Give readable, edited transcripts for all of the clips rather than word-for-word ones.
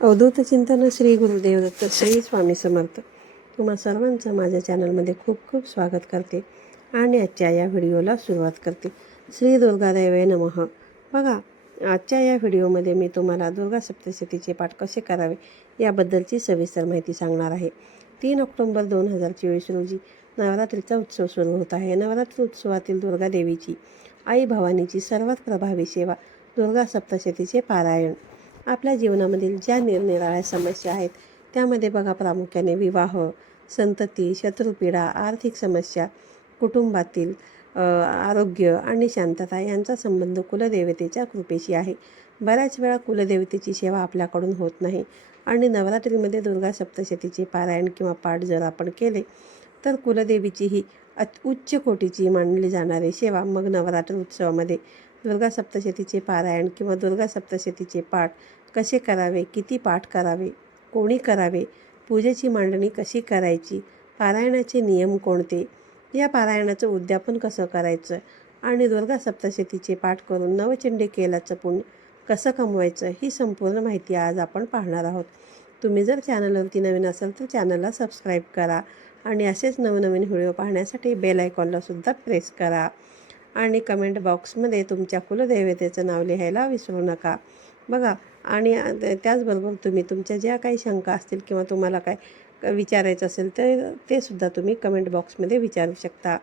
अवधूत चिंतन श्री गुरुदेव दत्त श्री स्वामी समर्थ. तुम्हा सर्वांचं माझ्या चॅनलमध्ये खूप खूप स्वागत करते आणि आजच्या या व्हिडिओला सुरुवात करते. श्री दुर्गादेवे नमः. बघा, आजच्या या व्हिडिओमध्ये मी तुम्हाला दुर्गा सप्तशतीचे पाठ कसे करावे याबद्दलची सविस्तर माहिती सांगणार आहे. 3 ऑक्टोबर 2024 रोजी नवरात्रीचा उत्सव सुरू होत आहे. नवरात्री उत्सवातील दुर्गा देवीची आई भवानीची सर्वात प्रभावी सेवा दुर्गा सप्तशतीचे पारायण. आपल्या जीवनामधील ज्या निरनिराळ्या समस्या आहेत त्यामध्ये बघा, प्रामुख्याने विवाह, संतती, शत्रुपीडा, आर्थिक समस्या, कुटुंबातील आरोग्य आणि शांतता यांचा संबंध कुलदेवतेच्या कृपेशी आहे. बऱ्याच वेळा कुलदेवतेची सेवा आपल्याकडून होत नाही आणि नवरात्रीमध्ये दुर्गा सप्तशतीचे पारायण किंवा पाठ जर आपण केले तर कुलदेवीची ही उच्च कोटीची मानली जाणारी सेवा मग नवरात्र उत्सवामध्ये दुर्गा सप्तशतीचे पारायण किंवा दुर्गा सप्तशतीचे पाठ कसे करावे, किती पाठ करावे, कोणी करावे, पूजेची मांडणी कशी करायची, पारायणाचे नियम कोणते, या पारायणाचं उद्यापन कसं करायचं आणि दुर्गा सप्तशतीचे पाठ करून नवचंडी केल्याचं पुण्य कसं कमवायचं, ही संपूर्ण माहिती आज आपण पाहणार आहोत. तुम्ही जर चॅनलवरती नवीन असाल तर चॅनलला सबस्क्राईब करा आणि असेच नवनवीन व्हिडिओ पाहण्यासाठी बेल आयकॉनलासुद्धा प्रेस करा आणि कमेंट बॉक्समध्ये तुमच्या कुलदेवतेचं नाव लिहायला विसरू नका. बघा, आणि त्याचबरोबर तुम्ही तुमच्या ज्या काही शंका असतील किंवा तुम्हाला काय विचारायचं असेल तर ते सुद्धा तुम्ही कमेंट बॉक्समध्ये विचारू शकता.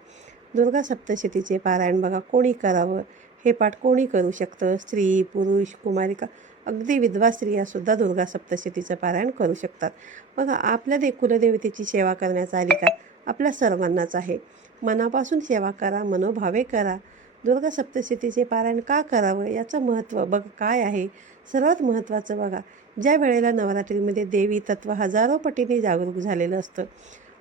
दुर्गा सप्तशतीचे पारायण बघा, कोणी करावं, हे पाठ कोणी करू शकतं. स्त्री, पुरुष, कुमारिका, अगदी विधवा स्त्रियासुद्धा दुर्गा सप्तशतीचं पारायण करू शकतात. बघा, आपल्या कुलदेवतेची सेवा करण्याचा अधिकार आपल्या सर्वांनाच आहे. मनापासून सेवा करा, मनोभावे करा. दुर्गा सप्तशतीचे पारायण का करावं याचं महत्त्व बघा काय आहे. सर्वात महत्त्वाचं बघा, ज्या वेळेला नवरात्रीमध्ये देवी तत्व हजारो पटीने जागरूक झालेलं असतं,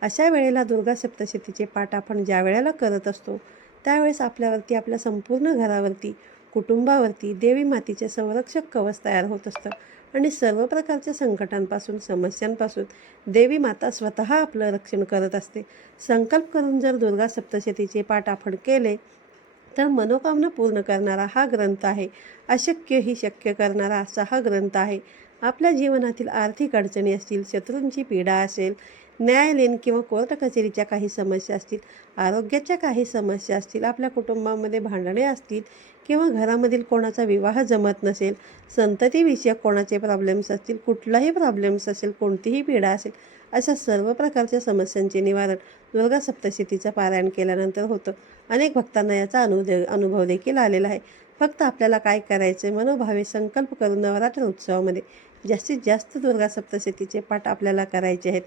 अशा वेळेला दुर्गा सप्तशतीचे पाठ आपण ज्या वेळेला करत असतो त्यावेळेस आपल्यावरती, आपल्या संपूर्ण घरावरती, कुटुंबावरती देवी मातेचे संरक्षक कवच तयार होत असतं आणि सर्व प्रकारच्या संकटांपासून, समस्यांपासून देवी माता स्वतः आपलं रक्षण करत असते. संकल्प करून जर दुर्गा सप्तशतीचे पाठ आपण केले तर मनोकामना पूर्ण करणारा हा ग्रंथ आहे. अशक्य ही शक्य करणारा असा हा ग्रंथ आहे. आपल्या जीवनातील आर्थिक अडचणी असतील, शत्रूंची पीडा असेल, न्यायालयीन किंवा कोर्ट कचेरीच्या काही समस्या असतील, आरोग्याच्या काही समस्या असतील, आपल्या कुटुंबामध्ये भांडणे असतील किंवा घरामधील कोणाचा विवाह जमत नसेल, संततीविषयक कोणाचे प्रॉब्लेम्स असतील, कुठलाही प्रॉब्लेम्स असेल, कोणतीही पीडा असेल, अशा सर्व प्रकारच्या समस्यांचे निवारण दुर्गा सप्तशतीचं पारायण केल्यानंतर होतं. अनेक भक्तांना याचा अनुभव देखील आलेला आहे. फक्त आपल्याला काय करायचं आहे, मनोभावे संकल्प करून नवरात्र उत्सवामध्ये जास्तीत जास्त दुर्गा सप्तशतीचे पाठ आपल्याला करायचे आहेत.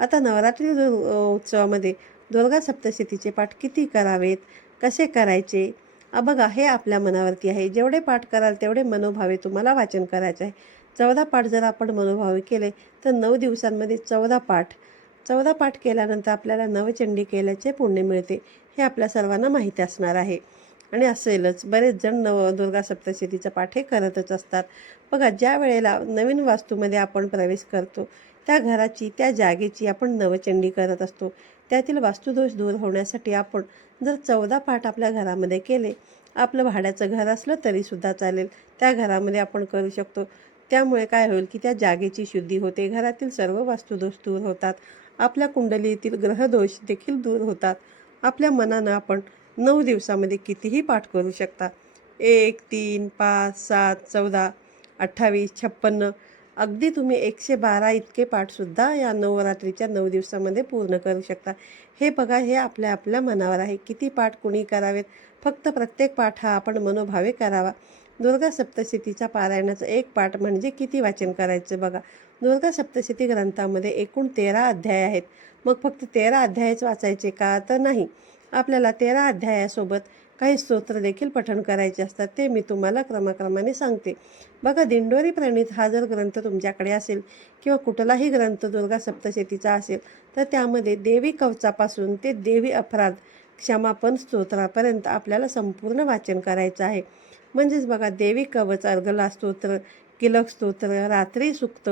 आता नवरात्री उत्सवामध्ये दुर्गा सप्तशतीचे पाठ किती करावेत, कसे करायचे, बघा हे आपल्या मनावरती आहे. जेवढे पाठ कराल तेवढे मनोभावे तुम्हाला वाचन करायचे आहे. 14 पाठ जर आपण मनोभावे केले तर 9 दिवसांमध्ये 14 पाठ केल्यानंतर आपल्याला नवचंडी केल्याचे पुण्य मिळते. हे आपल्या सर्वांना माहिती असणार आहे आणि असेलच. बरेच जण दुर्गा सप्तशतीचा पाठ हे करतच असतात. बघा, ज्या वेळेला नवीन वास्तूमध्ये आपण प्रवेश करतो त्या घराची, त्या जागेची आपण नवचंडी करत असतो. त्यातील वास्तुदोष दूर होण्यासाठी आपण जर 14 पाठ आपल्या घरामध्ये केले, आपलं भाड्याचं घर असलं तरीसुद्धा चालेल, त्या घरामध्ये आपण करू शकतो. त्यामुळे काय होईल की त्या जागेची शुद्धी होते, घरातील सर्व वास्तुदोष दूर होतात, आपल्या कुंडलीतील ग्रहदोष देखील दूर होतात. आपल्या मनानं आपण 9 दिवसामध्ये कितीही पाठ करू शकता. 1, 3, 5, 7, 14, 28, 56, अगदी तुम्ही 112 इतके पाठसुद्धा या नवरात्रीच्या 9 दिवसामध्ये पूर्ण करू शकता. हे बघा, हे आपल्या आपल्या मनावर आहे किती पाठ कुणी करावेत. फक्त प्रत्येक पाठ हा आपण मनोभावे करावा. दुर्गा सप्तशतीचा पारायणाचा एक पाठ म्हणजे किती वाचन करायचं बघा. दुर्गा सप्तशती ग्रंथामध्ये एकूण 13 अध्याय आहेत. मग फक्त 13 अध्यायच वाचायचे का तर नाही, आपल्याला 13 अध्यायासोबत काही स्तोत्र देखील पठण करायचे असतात. ते मी तुम्हाला क्रमाक्रमाने सांगते. बघा, दिंडोरी प्रणीत हा जर ग्रंथ तुमच्याकडे असेल किंवा कुठलाही ग्रंथ दुर्गा सप्तशतीचा असेल तर त्यामध्ये देवी कवचापासून ते देवी अपराध क्षमापण स्तोत्रापर्यंत आपल्याला संपूर्ण वाचन करायचं आहे. म्हणजेच बघा, देवी कवच, अर्गला स्तोत्र, किलक स्तोत्र, रात्री सूक्त,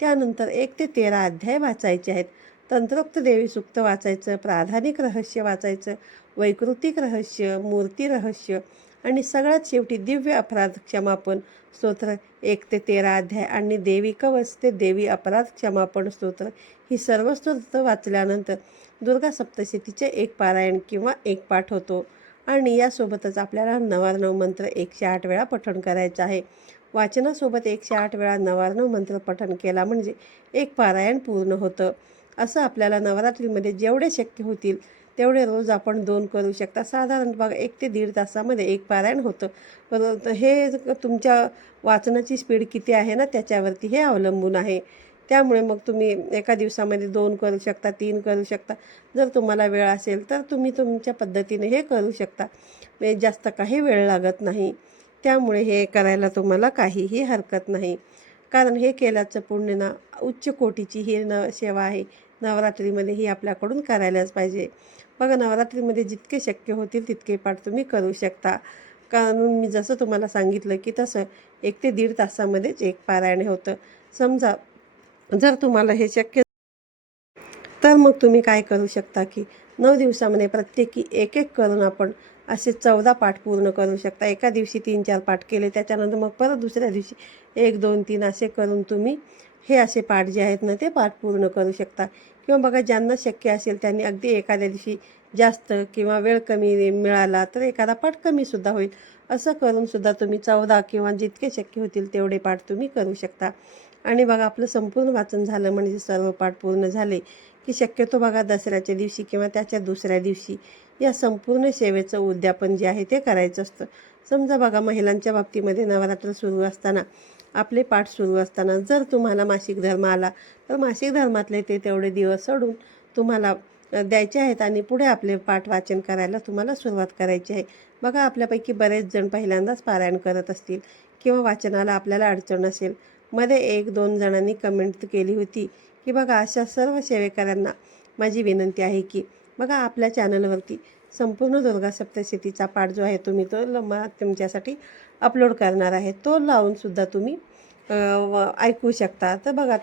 त्यानंतर 1 ते 13 अध्याय वाचायचे आहेत. तंत्रोक्त देवी सूक्त वाचायचं, प्राधानिक रहस्य वाचायचं, वैकृतिक रहस्य, मूर्ती रहस्य आणि सगळ्यात शेवटी दिव्य अपराध क्षमापण स्तोत्र 1 ते 13 अध्याय आणि देवी कवच ते देवी अपराध क्षमापण स्तोत्र ही सर्व स्तोत्र वाचल्यानंतर दुर्गा सप्तशतीचे एक पारायण किंवा एक पाठ होतो. आणि यासोबतच आपल्याला 99 मंत्र 108 वेळा पठण करायचं आहे. वाचनासोबत 108 वेळा 99 मंत्र पठण केला म्हणजे एक पारायण पूर्ण होतं. असं आपल्याला नवरात्रीमध्ये जेवढे शक्य होतील तेवढे रोज आपण 2 करू शकता. साधारण बघा 1 ते 1.5 तासामध्ये एक पारायण होतं. हे तुमच्या वाचनाची स्पीड किती आहे ना त्याच्यावरती हे अवलंबून आहे. त्यामुळे मग तुम्ही एका दिवसामध्ये 2 करू शकता, 3 करू शकता. जर तुम्हाला वेळ असेल तर तुम्ही तुमच्या पद्धतीने हे करू शकता. जास्त काही वेळ लागत नाही. त्यामुळे हे करायला तुम्हाला काहीही हरकत नाही. कारण हे केल्याचं पुण्य ना उच्च कोटीची ही सेवा आहे. नवरात्रीमध्ये ही आपल्याकडून करायलाच पाहिजे. बघा नवरात्रीमध्ये जितके शक्य होतील तितके पाठ तुम्ही करू शकता. कारण मी जसं तुम्हाला सांगितलं की तसं 1 ते 1.5 तासामध्येच एक पारायण होतं. समजा जर तुम्हाला हे शक्य तर मग तुम्ही काय करू शकता की 9 दिवसामध्ये प्रत्येकी एक करून आपण असे 14 पाठ पूर्ण करू शकता. एका दिवशी 3-4 पाठ केले त्याच्यानंतर मग परत दुसऱ्या दिवशी 1, 2, 3 असे करून तुम्ही हे असे पाठ जे आहेत ना ते पाठ पूर्ण करू शकता. किंवा बघा ज्यांना शक्य असेल त्यांनी अगदी एखाद्या दिवशी जास्त किंवा वेळ कमी मिळाला तर एखादा पाठ कमीसुद्धा होईल. असं करूनसुद्धा तुम्ही 14 किंवा जितके शक्य होतील तेवढे पाठ तुम्ही करू शकता. आणि बघा आपलं संपूर्ण वाचन झालं म्हणजे सर्व पाठ पूर्ण झाले की शक्यतो बघा दसऱ्याच्या दिवशी किंवा त्याच्या दुसऱ्या दिवशी या संपूर्ण सेवेचं उद्यापन जे आहे ते करायचं असतं. समजा बघा महिलांच्या बाबतीमध्ये नवरात्र सुरू असताना आपले पाठ सुरू असताना जर तुम्हाला मासिक धर्म आला तर मासिक धर्मातले ते तेवढे दिवस सोडून तुम्हाला द्यायचे आहेत आणि पुढे आपले पाठ वाचन करायला तुम्हाला सुरुवात करायची आहे. बघा आपल्यापैकी बरेच जण पहिल्यांदाच पारायण करत असतील किंवा वाचनाला आपल्याला अडचण असेल. मध्ये 1-2 जणांनी कमेंट केली होती की बघा अशा सर्व सेवेकरांना माझी विनंती आहे की बघा आपल्या चॅनलवरती संपूर्ण दुर्गा सप्तशतीचा पाठ जो आहे तुम्ही तो तुमच्यासाठी अपलोड करणार आहे. तो लावूनसुद्धा तुम्ही ऐकू शकता. तर बघा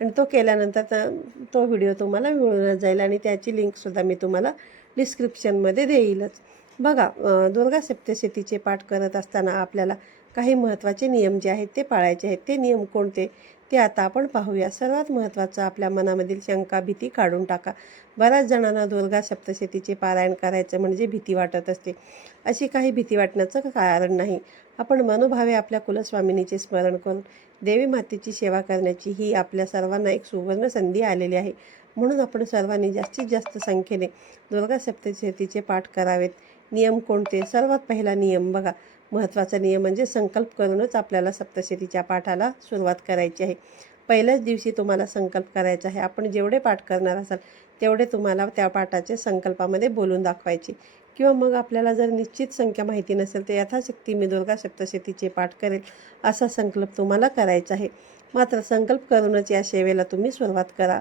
आणि तो केल्यानंतर तो व्हिडिओ तुम्हाला मिळूनच जाईल आणि त्याची लिंकसुद्धा मी तुम्हाला डिस्क्रिप्शनमध्ये देईलच. बघा दुर्गा सप्तशतीचे पाठ करत असताना आपल्याला काही महत्त्वाचे नियम जे आहेत ते पाळायचे आहेत. ते नियम कोणते ते आता आपण पाहूया. सर्वात महत्त्वाचं आपल्या मनामधील शंका भीती काढून टाका. बऱ्याच जणांना दुर्गा सप्तशतीचे पारायण करायचं म्हणजे भीती वाटत असते. अशी काही भीती वाटण्याचं कारण नाही. आपण मनोभावे आपल्या कुलस्वामिनीचे स्मरण करून देवी मातेची सेवा करण्याची ही आपल्या सर्वांना एक सुवर्ण संधी आलेली आहे. म्हणून आपण सर्वांनी जास्तीत जास्त संख्येने दुर्गा सप्तशतीचे पाठ करावेत. नियम कोणते? सर्वात पहिला नियम बघा महत्त्वाचा नियम म्हणजे संकल्प करूनच आपल्याला सप्तशतीच्या पाठाला सुरुवात करायची आहे. पहिल्याच दिवशी तुम्हाला संकल्प करायचा आहे. आपण जेवढे पाठ करणार असाल तेवढे तुम्हाला त्या पाठाचे संकल्पामध्ये बोलून दाखवायचे. किंवा मग आपल्याला जर निश्चित संख्या माहिती नसेल तर यथाशक्ती मी दुर्गा सप्तशतीचे पाठ करेल असा संकल्प तुम्हाला करायचा आहे. मात्र संकल्प करूनच या सेवेला तुम्ही सुरुवात करा.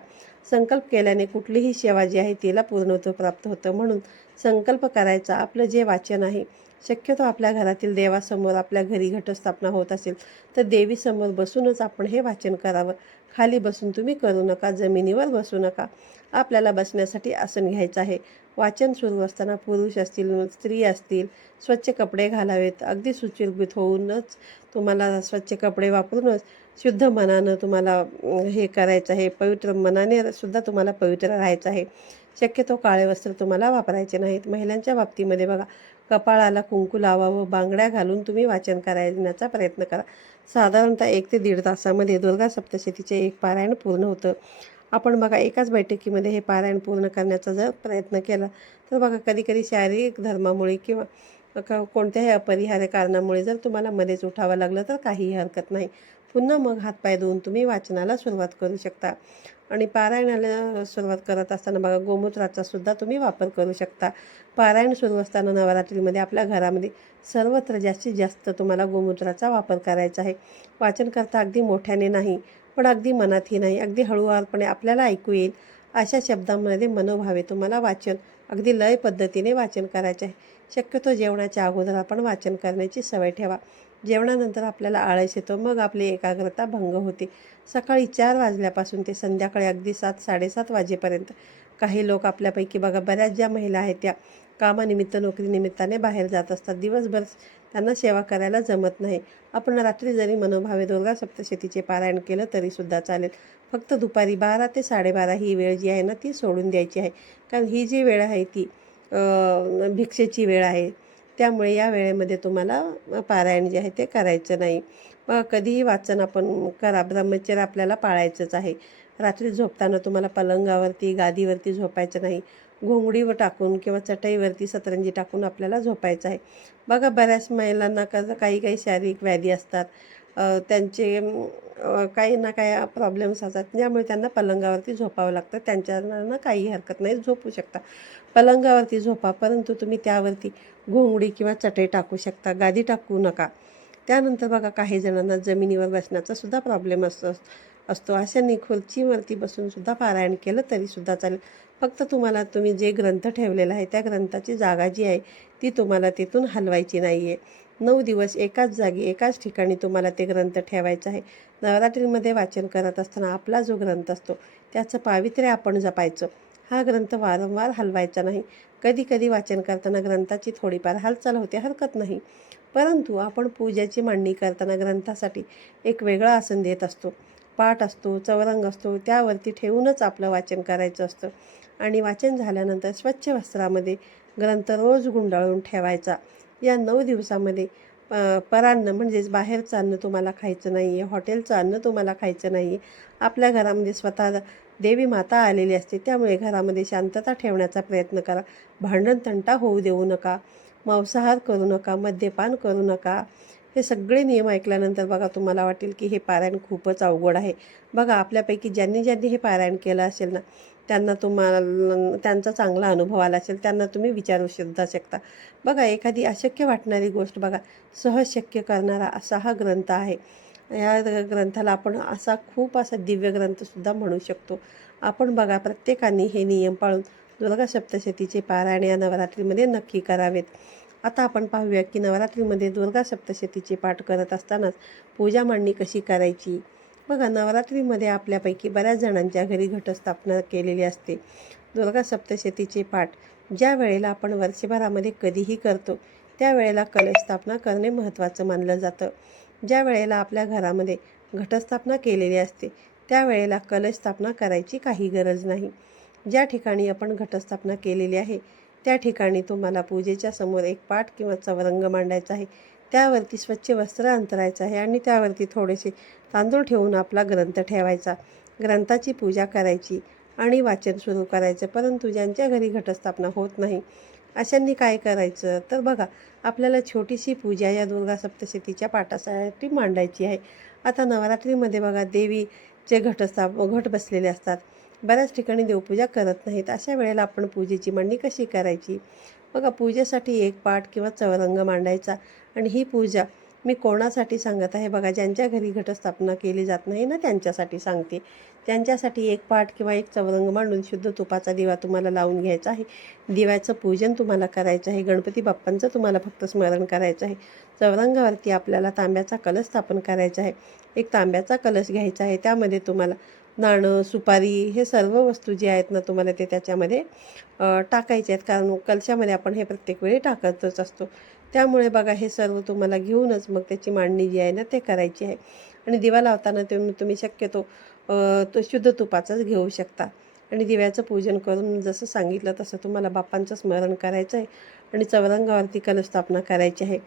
संकल्प केल्याने कुठलीही सेवा जी आहे तिला पूर्णत्व प्राप्त होतं. म्हणून संकल्प करायचा. आपलं जे वाचन आहे शक्यतो आपल्या घरातील देवासमोर आपल्या घरी घटस्थापना होत असेल तर देवीसमोर बसूनच आपण हे वाचन करावं. खाली बसून तुम्ही करू नका, जमिनीवर बसू नका. आपल्याला बसण्यासाठी आसन घ्यायचं आहे. वाचन सुरू असताना पुरुष असतील स्त्री असतील स्वच्छ कपडे घालावेत. अगदी सुचिर्भूत होऊनच तुम्हाला स्वच्छ कपडे वापरूनच शुद्ध मनानं तुम्हाला हे करायचं आहे. पवित्र मनाने सुद्धा तुम्हाला पवित्र राहायचं आहे. शक्यतो काळे वस्त्र तुम्हाला वापरायचे नाहीत. महिलांच्या बाबतीमध्ये बघा कपाळाला कुंकू लावावं, बांगड्या घालून तुम्ही वाचन करण्याचा प्रयत्न करा. साधारणतः 1 ते 1.5 तासामध्ये दुर्गा सप्तशतीचे एक पारायण पूर्ण होतं. आपण बघा एकाच बैठकीमध्ये हे पारायण पूर्ण करण्याचा जर प्रयत्न केला तर बघा कधीकधी शारीरिक धर्मामुळे किंवा कोणत्याही अपरिहार्य कारणामुळे जर तुम्हाला मध्येच उठावं लागलं तर काहीही हरकत नाही. पुन्हा मग हातपाय धुवून तुम्ही वाचनाला सुरुवात करू शकता. आणि पारायणाला सुरुवात करत असताना बघा गोमूत्राचा सुद्धा तुम्ही वापर करू शकता. पारायण सुरू असताना नवरात्रीमध्ये आपल्या घरामध्ये सर्वत्र जास्तीत जास्त तुम्हाला गोमूत्राचा वापर करायचा आहे. वाचन करता अगदी मोठ्याने नाही पण अगदी मनातही नाही, अगदी हळूवारपणे आपल्याला ऐकू येईल अशा शब्दांमध्ये मनोभावे तुम्हाला वाचन अगदी लय पद्धतीने वाचन करायचे आहे. शक्यतो जेवणाच्या अगोदर आपण वाचन करण्याची सवय ठेवा. जेवणानंतर आपल्याला आळस येतो, मग आपली एकाग्रता भंग होते. सकाळी 4 वाजल्यापासून ते संध्याकाळी अगदी 7-7:30 वाजेपर्यंत काही लोक आपल्यापैकी बघा बऱ्याच ज्या महिला आहेत त्या कामानिमित्त नोकरीनिमित्ताने बाहेर जात असतात. दिवसभर त्यांना सेवा करायला जमत नाही. आपण रात्री जरी मनोभावे दुर्गा सप्तशतीचे पारायण केलं तरीसुद्धा चालेल. फक्त दुपारी 12 ते 12:30 ही वेळ जी आहे ना ती सोडून द्यायची आहे. कारण ही जी वेळ आहे ती भिक्षेची वेळ आहे. त्यामुळे या वेळेमध्ये तुम्हाला पारायण जे आहे ते करायचं नाही. कधीही वाचन आपण करा, ब्रह्मचर्य आपल्याला पाळायचंच आहे. रात्री झोपताना तुम्हाला पलंगावरती गादीवरती झोपायचं नाही. घोंगडीवर टाकून किंवा चटईवरती सतरंजी टाकून आपल्याला झोपायचं आहे. बघा बऱ्याच महिलांना काही काही शारीरिक व्याधी असतात. त्यांचे काही ना काही प्रॉब्लेम्स असतात ज्यामुळे त्यांना पलंगावरती झोपावं लागतं. त्यांच्याना काही हरकत नाही, झोपू शकता. पलंगावरती झोपा, परंतु तुम्ही त्यावरती घोंगडी किंवा चटई टाकू शकता, गादी टाकू नका. त्यानंतर बघा काही जणांना जमिनीवर बसण्याचा सुद्धा प्रॉब्लेम असतो. अशांनी खुर्चीवरती बसूनसुद्धा पारायण केलं तरीसुद्धा चालेल. फक्त तुम्ही जे ग्रंथ ठेवलेला आहे त्या ग्रंथाची जागा जी आहे ती तुम्हाला तिथून हलवायची नाही आहे. 9 दिवस एकाच जागी एकाच ठिकाणी तुम्हाला ते ग्रंथ ठेवायचं आहे. नवरात्रीमध्ये वाचन करत असताना आपला जो ग्रंथ असतो त्याचं पावित्र्य आपण जपायचं. हा ग्रंथ वारंवार हलवायचा नाही. कधी कधी वाचन करताना ग्रंथाची थोडीफार हालचाल होते, हरकत नाही. परंतु आपण पूजेची मांडणी करताना ग्रंथासाठी एक वेगळं आसन देत असतो. पाट असतो, चौरंग असतो, त्यावरती ठेवूनच आपलं वाचन करायचं असतं. आणि वाचन झाल्यानंतर स्वच्छ वस्त्रामध्ये ग्रंथ रोज गुंडाळून ठेवायचा. या 9 दिवसामध्ये परान्न म्हणजेच बाहेरचं अन्न तुम्हाला खायचं नाही आहे, हॉटेलचं अन्न तुम्हाला खायचं नाही आहे. आपल्या घरामध्ये स्वतः देवी माता आलेली असते, त्यामुळे घरामध्ये शांतता ठेवण्याचा प्रयत्न करा. भांडणतंटा होऊ देऊ नका, मांसाहार करू नका, मद्यपान करू नका. हे सगळे नियम ऐकल्यानंतर बघा तुम्हाला वाटेल की हे पारायण खूपच अवघड आहे. बघा आपल्यापैकी ज्यांनी हे पारायण केलं असेल ना त्यांचा चांगला अनुभव आला असेल, त्यांना तुम्ही विचारू सुद्धा शकता. बघा एखादी अशक्य वाटणारी गोष्ट बघा सहज शक्य करणारा असा हा ग्रंथ आहे. या ग्रंथाला आपण खूप असा दिव्य ग्रंथसुद्धा म्हणू शकतो. आपण बघा प्रत्येकाने हे नियम पाळून दुर्गा सप्तशतीचे पारायण या नवरात्रीमध्ये नक्की करावेत. आता आपण पाहूया की नवरात्रीमध्ये दुर्गा सप्तशतीचे पाठ करत असतानाच पूजा मांडणी कशी करायची. बघा नवरात्रीमध्ये आपल्यापैकी बऱ्याच जणांच्या घरी घटस्थापना केलेली असते. दुर्गा सप्तशतीचे पाठ ज्या वेळेला आपण वर्षभरामध्ये कधीही करतो त्यावेळेला कलशस्थापना करणे महत्त्वाचं मानलं जातं. ज्या वेळेला आपल्या घरामध्ये घटस्थापना केलेली असते त्यावेळेला कलशस्थापना करायची काही गरज नाही. ज्या ठिकाणी आपण घटस्थापना केलेली आहे त्या ठिकाणी तुम्हाला पूजेच्या समोर एक पाट किंवा चौरंग मांडायचा आहे. त्यावरती स्वच्छ वस्त्र अंतरायचं आहे आणि त्यावरती थोडेसे तांदूळ ठेवून आपला ग्रंथ ठेवायचा. ग्रंथाची पूजा करायची आणि वाचन सुरू करायचं. परंतु ज्यांच्या घरी घटस्थापना होत नाही अशांनी काय करायचं तर बघा आपल्याला छोटीशी पूजा या दुर्गा सप्तशतीच्या पाठासाठी मांडायची आहे. आता नवरात्रीमध्ये बघा देवीचे घट बसलेले असतात. बऱ्याच ठिकाणी देवपूजा करत नाहीत. अशा वेळेला आपण पूजेची मांडणी कशी करायची. बघा पूजेसाठी एक पाट किंवा चौरंग मांडायचा. आणि ही पूजा मी कोणासाठी सांगत आहे बघा, ज्यांच्या घरी घटस्थापना केली जात नाही ना त्यांच्यासाठी सांगते. त्यांच्यासाठी एक पाट किंवा एक चौरंग मांडून शुद्ध तुपाचा दिवा तुम्हाला लावून घ्यायचा आहे. दिव्याचं पूजन तुम्हाला करायचं आहे. गणपती बाप्पांचं तुम्हाला फक्त स्मरण करायचं आहे. चौरंगावरती आपल्याला तांब्याचा कलश स्थापन करायचा आहे. एक तांब्याचा कलश घ्यायचा आहे. त्यामध्ये तुम्हाला नाणं, सुपारी हे सर्व वस्तू जे आहेत ना तुम्हाला ते त्याच्यामध्ये टाकायचे आहेत. कारण कलशामध्ये आपण हे प्रत्येक वेळी टाकतच असतो. त्यामुळे बघा हे सर्व तुम्हाला घेऊनच मग त्याची मांडणी जी आहे ना ते करायची आहे. आणि दिवा लावताना तुम्ही शक्यतो तो शुद्ध तुपाचाच घेऊ शकता. आणि दिव्याचं पूजन करून जसं सांगितलं तसं तुम्हाला बाप्पांचं स्मरण करायचं आहे. आणि चौरंगावरती कलश स्थापना करायची आहे.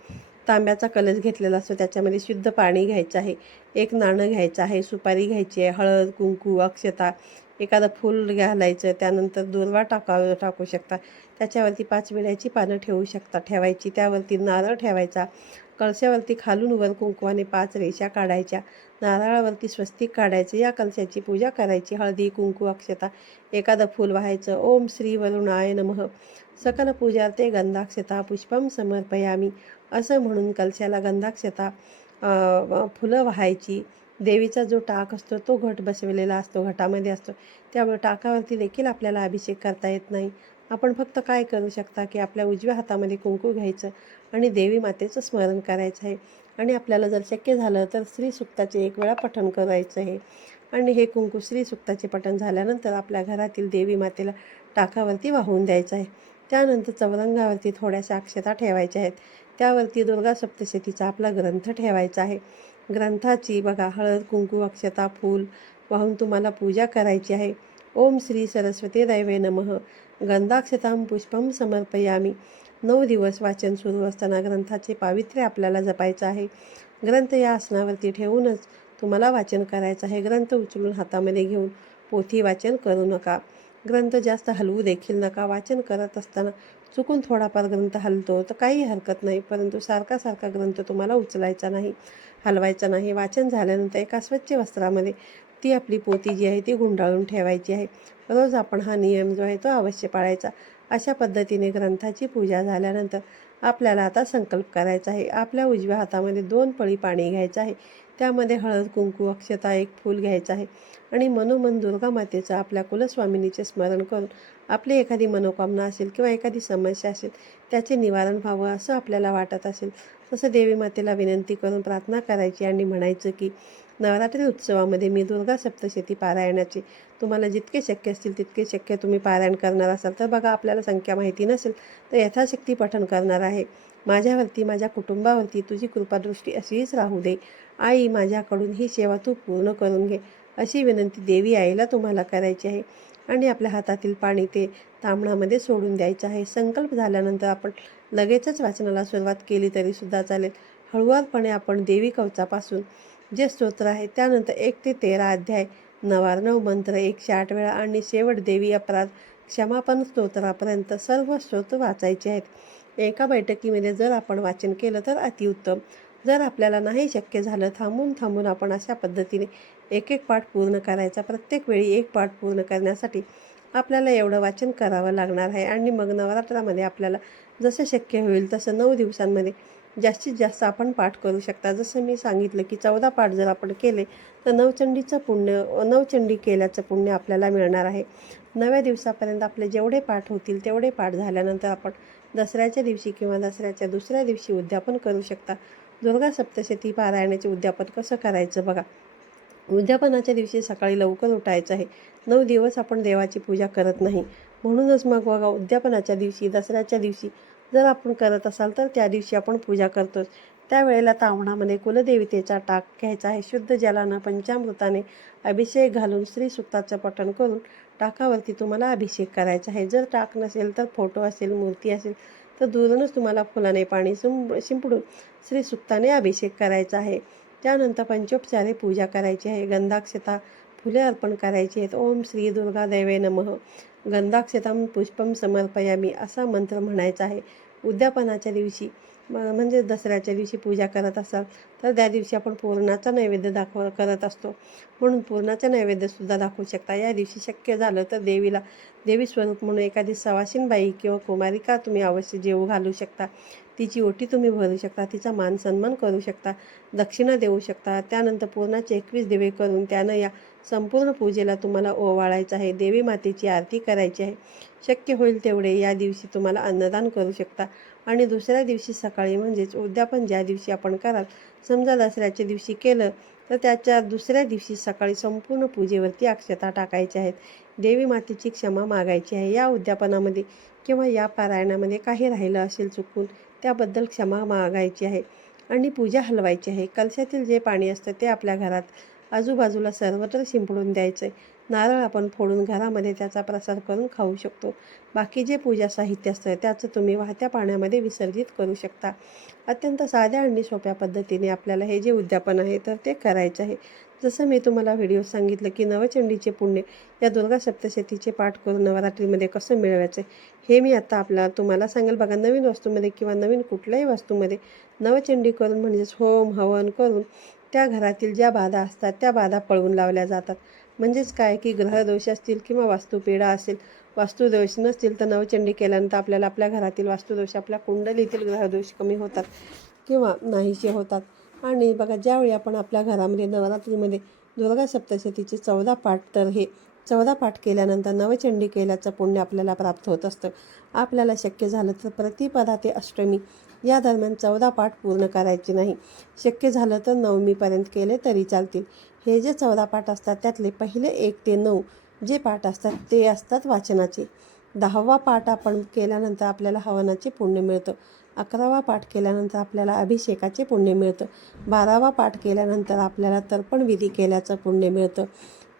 तांब्याचा कलश घेतलेला असतो त्याच्यामध्ये शुद्ध पाणी घ्यायचं आहे. एक नाणं घ्यायचं आहे, सुपारी घ्यायची आहे, हळद, कुंकू, अक्षता, एखादं फूल घालायचं. त्यानंतर दुर्वा टाकू शकता. त्याच्यावरती 5 विड्याची पानं ठेवायची. त्यावरती नारळ ठेवायचा. कळशावरती खालून वर कुंकवाने 5 रेषा काढायच्या. नारळावरती स्वस्तिक काढायचं. या कलशाची पूजा करायची. हळदी, कुंकू, अक्षता, एखादं फूल वाहायचं. ओम श्री वरुणाय नमः सकल पूजार्थे गंधाक्षता पुष्पम समर्पयामी असं म्हणून कलशाला गंधाक्षता फुलं वाहायची. देवीचा जो टाक असतो तो घट बसवलेला असतो, घटामध्ये असतो. त्यामुळे टाकावरती देखील आपल्याला अभिषेक करता येत नाही. आपण फक्त काय करू शकता की आपल्या उजव्या हातामध्ये कुंकू घ्यायचं आणि देवी मातेचं स्मरण करायचं आहे. आणि आपल्याला जर शक्य झालं तर श्री सुक्ताचे 1 वेळा पठण करायचं आहे. आणि हे कुंकू श्री सुक्ताचे पठण झाल्यानंतर आपल्या घरातील देवी मातेला टाकावरती वाहून द्यायचं आहे. त्यानंतर चौरंगावरती थोड्याशा अक्षता ठेवायच्या आहेत. त्यावरती दुर्गा सप्तशतीचा आपला ग्रंथ ठेवायचा आहे. ग्रंथाची बघा हळद, कुंकू, अक्षता, फूल वाहून तुम्हाला पूजा करायची आहे. ओम श्री सरस्वती दैवे नमः. गंधाक्षतां पुष्पम समर्पयामी. 9 दिवस वाचन सुरू असताना ग्रंथाचे पावित्र्य आपल्याला जपायचं आहे. ग्रंथ या आसनावरती ठेवूनच तुम्हाला वाचन करायचं आहे. ग्रंथ उचलून हातामध्ये घेऊन पोथी वाचन करू नका. ग्रंथ जास्त हलवू देखील नका. वाचन करत असताना चुकून थोडाफार ग्रंथ हलतो तर काही हरकत नाही, परंतु सारखा ग्रंथ तुम्हाला उचलायचा नाही, हलवायचा नाही. वाचन झाल्यानंतर एका स्वच्छ वस्त्रामध्ये ती आपली पोथी जी आहे ती गुंडाळून ठेवायची आहे. रोज आपण हा नियम जो आहे तो अवश्य पाळायचा. अशा पद्धतीने ग्रंथाची पूजा झाल्यानंतर आपल्याला आता संकल्प करायचा आहे. आपल्या उजव्या हातामध्ये 2 पळी पाणी घ्यायचं आहे. त्यामध्ये हळद, कुंकू, अक्षता, एक फूल घ्यायचं आहे आणि मनोमन दुर्गा मातेचं आपल्या कुलस्वामिनीचे स्मरण करून आपली एखादी मनोकामना असेल किंवा एखादी समस्या असेल त्याचे निवारण व्हावं असं आपल्याला वाटत असेल तसं देवी मातेला विनंती करून प्रार्थना करायची आणि म्हणायचं की नवरात्री उत्सवामध्ये मी दुर्गा सप्तशती पारायणाचे तुम्हाला जितके शक्य असतील तितके शक्य तुम्ही पारायण करणार असाल तर बघा, आपल्याला संख्या माहिती नसेल तर यथाशक्ती पठण करणार आहे. माझ्यावरती, माझ्या कुटुंबावरती तुझी कृपादृष्टी अशीच राहू दे. आई, माझ्याकडून ही सेवा तू पूर्ण करून घे अशी विनंती देवी आईला तुम्हाला करायची आहे आणि आपल्या हातातील पाणी ते तांबणामध्ये सोडून द्यायचं आहे. संकल्प झाल्यानंतर आपण लगेचच वाचनाला सुरुवात केली तरीसुद्धा चालेल. हळुवारपणे आपण देवी कवचापासून जे स्तोत्र आहे त्यानंतर 1 ते 13 अध्याय, 9 मंत्र 108 वेळा आणि शेवट देवी अपराध क्षमापण स्तोत्रापर्यंत सर्व स्तोत्र वाचायचे आहेत. एका बैठकीमध्ये जर आपण वाचन केलं तर अतिउत्तम. जर आपल्याला नाही शक्य झालं थांबून आपण अशा पद्धतीने एक पाठ पूर्ण करायचा. प्रत्येक वेळी एक पाठ पूर्ण करण्यासाठी आपल्याला एवढं वाचन करावं लागणार आहे आणि मग नवरात्रामध्ये आपल्याला जसं शक्य होईल तसं 9 दिवसांमध्ये जास्तीत जास्त आपण पाठ करू शकता. जसं मी सांगितलं की 14 पाठ जर आपण केले तर नवचंडी केल्याचं पुण्य आपल्याला मिळणार आहे. 9व्या दिवसापर्यंत आपले जेवढे पाठ होतील तेवढे पाठ झाल्यानंतर आपण दसऱ्याच्या दिवशी किंवा दसऱ्याच्या दुसऱ्या दिवशी उद्यापन करू शकता. दुर्गा सप्तशती पारायणाचे उद्यापन कसं करायचं बघा. उद्यापनाच्या दिवशी सकाळी लवकर उठायचं आहे. 9 दिवस आपण देवाची पूजा करत नाही, म्हणूनच मग बघा उद्यापनाच्या दिवशी, दसऱ्याच्या दिवशी जर आपण करत असाल तर त्या दिवशी आपण पूजा करतोच. त्यावेळेला तांबणामध्ये कुलदेवतेचा टाक घ्यायचा आहे. शुद्ध जलानं पंचामृताने अभिषेक घालून श्रीसूक्ताचं पठण करून टाकावरती तुम्हाला अभिषेक करायचा आहे. जर टाक नसेल तर फोटो असेल, मूर्ती असेल तर दुरूनच तुम्हाला फुलाने पाणी शिंपडून श्रीसूक्ताने अभिषेक करायचा आहे. त्यानंतर पंचोपचारे पूजा करायची आहे. गंधाक्षता, फुले अर्पण करायची आहेत. ओम श्री दुर्गा दैवे नमः. गंधाक्षतां पुष्पम समर्पयामी असा मंत्र म्हणायचा आहे. उद्यापनाच्या दिवशी म्हणजे दसऱ्याच्या दिवशी पूजा करत असाल तर त्या दिवशी आपण पुरणाचा नैवेद्य करत असतो, म्हणून पुरणाचा नैवेद्यसुद्धा दाखवू शकता. या दिवशी शक्य झालं तर देवी स्वरूप म्हणून एखादी सवाशीण बाई किंवा कुमारिका तुम्ही अवश्य जेवू घालू शकता. तिची ओटी तुम्ही भरू शकता, तिचा मान सन्मान करू शकता, दक्षिणा देऊ शकता. त्यानंतर पुरणाचे 21 दिवे करून त्यानं या संपूर्ण पूजेला तुम्हाला ओवाळायचं आहे. देवी मातेची आरती करायची आहे. शक्य होईल तेवढे या दिवशी तुम्हाला अन्नदान करू शकता आणि दुसऱ्या दिवशी सकाळी म्हणजेच उद्यापन ज्या दिवशी आपण कराल, समजा दसऱ्याच्या दिवशी केलं तर त्याच्या दुसऱ्या दिवशी सकाळी संपूर्ण पूजेवरती अक्षता टाकायच्या आहेत. देवी मातेची क्षमा मागायची आहे. या उद्यापनामध्ये किंवा या पारायणामध्ये काही राहिलं असेल चुकून त्याबद्दल क्षमा मागायची आहे आणि पूजा हलवायची आहे. कलशातील जे पाणी असतं ते आपल्या घरात आजूबाजूला सर्वत्र शिंपडून द्यायचं आहे. नारळ आपण फोडून घरामध्ये त्याचा प्रसाद करून खाऊ शकतो. बाकी जे पूजा साहित्य असतं त्याचं तुम्ही वाहत्या पाण्यामध्ये विसर्जित करू शकता. अत्यंत साध्या आणि सोप्या पद्धतीने आपल्याला हे जे उद्यापन आहे तर ते करायचं आहे. जसं मी तुम्हाला व्हिडिओ सांगितलं की नवचंडीचे पुण्य या दुर्गा सप्तशतीचे पाठ करून नवरात्रीमध्ये कसं मिळवायचं हे मी आता तुम्हाला सांगेल. बघा, नवीन वस्तूमध्ये किंवा नवीन कुठल्याही वस्तूमध्ये नवचंडी करून म्हणजेच होम हवन करून त्या घरातील ज्या बाधा असतात त्या बाधा पळवून लावल्या जातात. म्हणजेच काय की ग्रहदोष असतील किंवा वास्तुपीडा असेल, वास्तुदोष नसतील तर नवचंडी केल्यानंतर आपल्याला आपल्या घरातील वास्तुदोष, आपल्या कुंडलीतील ग्रहदोष कमी होतात किंवा नाहीसे होतात. आणि बघा, ज्यावेळी आपण आपल्या घरामध्ये नवरात्रीमध्ये दुर्गा सप्तशतीचे 14 पाठ, तर हे 14 पाठ केल्यानंतर नवचंडी केल्याचं पुण्य आपल्याला प्राप्त होत असतं. आपल्याला शक्य झालं तर प्रतिपदा ते अष्टमी या दरम्यान 14 पाठ पूर्ण करायचे नाही. शक्य झालं तर नवमीपर्यंत केले तरी चालतील. हे जे 14 पाठ असतात त्यातले पहिले 1 ते 9 जे पाठ असतात ते असतात वाचनाचे. 10वा पाठ आपण केल्यानंतर आपल्याला हवनाचे पुण्य मिळतं. 11वा पाठ केल्यानंतर आपल्याला अभिषेकाचे पुण्य मिळतं. 12वा पाठ केल्यानंतर आपल्याला तर्पण विधी केल्याचं पुण्य मिळतं.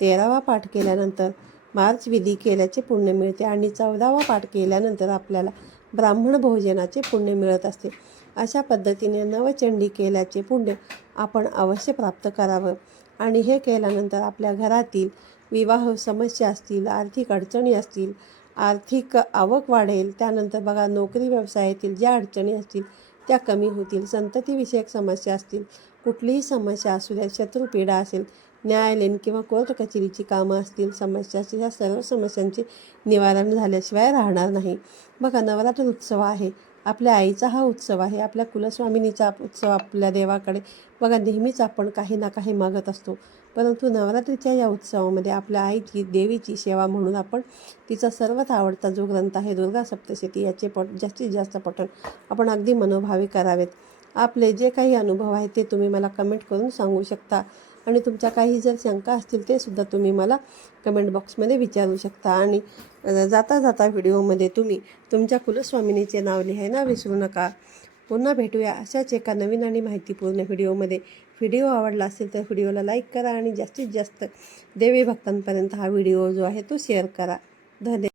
13वा पाठ केल्यानंतर मार्च विधी केल्याचे पुण्य मिळते आणि 14वा पाठ केल्यानंतर आपल्याला ब्राह्मण भोजनाचे पुण्य मिळत असते. अशा पद्धतीने नवचंडी केल्याचे पुण्य आपण अवश्य प्राप्त करावं. आणि हे केल्यानंतर आपल्या घरातील विवाह समस्या असतील, आर्थिक अडचणी असतील, आर्थिक आवक वाढेल. त्यानंतर बघा नोकरी व्यवसायातील ज्या अडचणी असतील त्या कमी होतील. संततीविषयक समस्या असतील, कुठलीही समस्या असू द्या, शत्रुपीडा असेल, न्यायालयीन किंवा कोर्ट कचेरीची कामं असतील, समस्याची ह्या सर्व समस्यांचे निवारण झाल्याशिवाय राहणार नाही. बघा नवरात्र उत्सव आहे, आपल्या आईचा हा उत्सव आहे, आपल्या कुलस्वामिनीचा उत्सव. आपल्या देवाकडे बघा नेहमीच आपण काही ना काही मागत असतो, परंतु नवरात्रीच्या या उत्सवामध्ये आपल्या आईची देवीची सेवा म्हणून आपण तिचा सर्वात आवडता जो ग्रंथ आहे दुर्गा सप्तशती याचे जास्तीत जास्त पठण आपण अगदी मनोभावे करावेत. आपले जे काही अनुभव आहेत ते तुम्ही मला कमेंट करून सांगू शकता आणि तुमच्या काही जर शंका असतील ते सुद्धा तुम्ही मला कमेंट बॉक्समध्ये विचारू शकता. आणि जाता जाता व्हिडिओमध्ये तुम्ही तुमच्या कुलस्वामिनीचे नाव लिहायला विसरू नका. पुन्हा भेटूया अशाच एका नवीन आणि माहितीपूर्ण व्हिडिओमध्ये. व्हिडिओ आवडला असेल तर व्हिडिओला लाईक करा आणि जास्तीत जास्त देवी भक्तांपर्यंत हा व्हिडिओ जो आहे तो शेअर करा. धन्यवाद.